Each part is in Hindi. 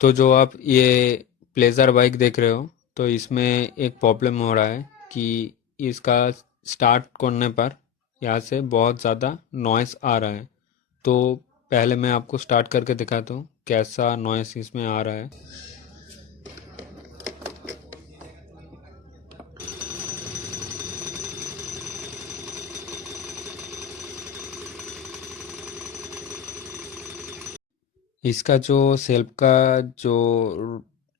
तो जो आप ये प्लेजर बाइक देख रहे हो, तो इसमें एक प्रॉब्लम हो रहा है कि इसका स्टार्ट करने पर यहाँ से बहुत ज़्यादा नॉइस आ रहा है। तो पहले मैं आपको स्टार्ट करके दिखाता हूँ कैसा नॉइस इसमें आ रहा है। इसका जो सेल्फ का जो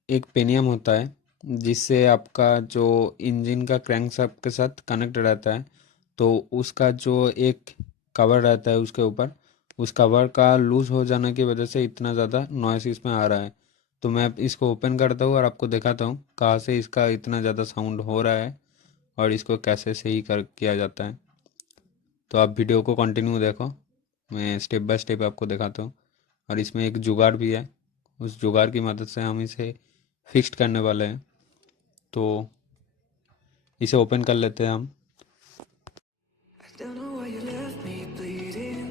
एक पेनियम होता है, जिससे आपका जो इंजन का क्रैंकशाफ्ट के साथ कनेक्ट रहता है, तो उसका जो एक कवर रहता है उसके ऊपर, उस कवर का लूज हो जाने की वजह से इतना ज़्यादा नॉइस इसमें आ रहा है। तो मैं इसको ओपन करता हूँ और आपको दिखाता हूँ कहाँ से इसका इतना ज़्यादा साउंड हो रहा है और इसको कैसे सही कर किया जाता है। तो आप वीडियो को कंटिन्यू देखो, मैं स्टेप बाय स्टेप आपको दिखाता हूँ। और इसमें एक जुगाड़ भी है, उस जुगाड़ की मदद से हम इसे फिक्स्ड करने वाले हैं। तो इसे ओपन कर लेते हैं हम। Don't know why you left me bleeding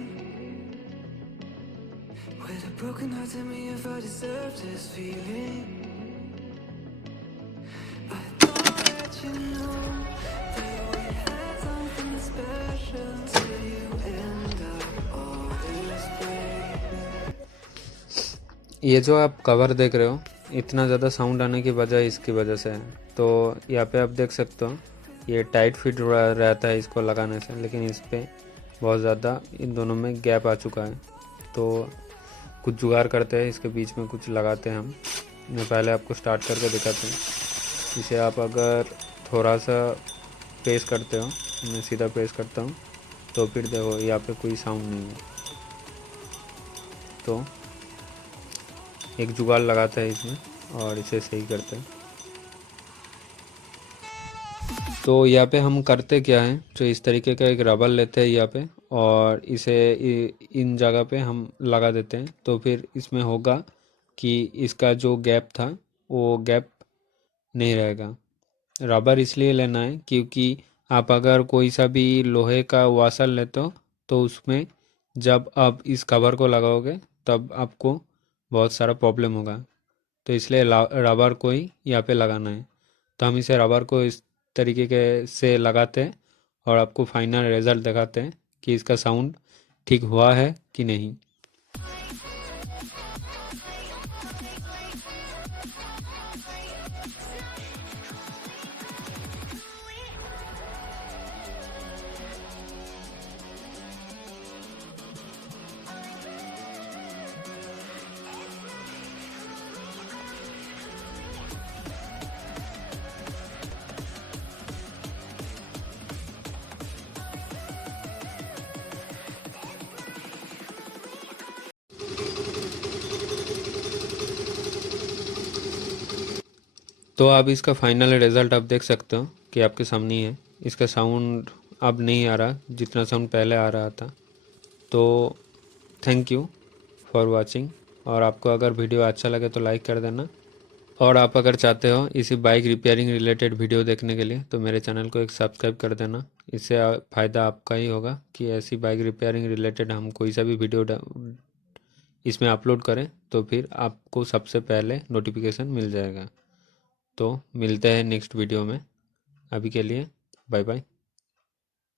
with a broken heart. Tell me if I deserve this feeling. I thought that you know that we had something special till you end up all this way. ये जो आप कवर देख रहे हो, इतना ज़्यादा साउंड आने की वजह इसकी वजह से है। तो यहाँ पे आप देख सकते हो ये टाइट फिट रहता है इसको लगाने से, लेकिन इस पर बहुत ज़्यादा इन दोनों में गैप आ चुका है। तो कुछ जुगाड़ करते हैं, इसके बीच में कुछ लगाते हैं हम। मैं पहले आपको स्टार्ट करके दिखाते हैं। इसे आप अगर थोड़ा सा प्रेस करते हो, मैं सीधा प्रेस करता हूँ, तो फिर देखो यहाँ पे कोई साउंड नहीं है। तो एक जुगाड़ लगाते हैं इसमें और इसे सही करते हैं। तो यहाँ पे हम करते क्या है, तो इस तरीके का एक रबर लेते हैं यहाँ पे और इसे इन जगह पे हम लगा देते हैं। तो फिर इसमें होगा कि इसका जो गैप था वो गैप नहीं रहेगा। रबर इसलिए लेना है क्योंकि आप अगर कोई सा भी लोहे का वाशर लेते हो, तो उसमें जब आप इस कवर को लगाओगे तब आपको बहुत सारा प्रॉब्लम होगा। तो इसलिए रबर को ही यहाँ पे लगाना है। तो हम इसे रबर को इस तरीके के से लगाते हैं और आपको फाइनल रिजल्ट दिखाते हैं कि इसका साउंड ठीक हुआ है कि नहीं। तो आप इसका फाइनल रिजल्ट आप देख सकते हो कि आपके सामने ही है। इसका साउंड अब नहीं आ रहा जितना साउंड पहले आ रहा था। तो थैंक यू फॉर वाचिंग। और आपको अगर वीडियो अच्छा लगे तो लाइक कर देना। और आप अगर चाहते हो इसी बाइक रिपेयरिंग रिलेटेड वीडियो देखने के लिए, तो मेरे चैनल को एक सब्सक्राइब कर देना। इससे फ़ायदा आपका ही होगा कि ऐसी बाइक रिपेयरिंग रिलेटेड हम कोई सा भी वीडियो इसमें अपलोड करें तो फिर आपको सबसे पहले नोटिफिकेशन मिल जाएगा। तो मिलते हैं नेक्स्ट वीडियो में। अभी के लिए बाय बाय।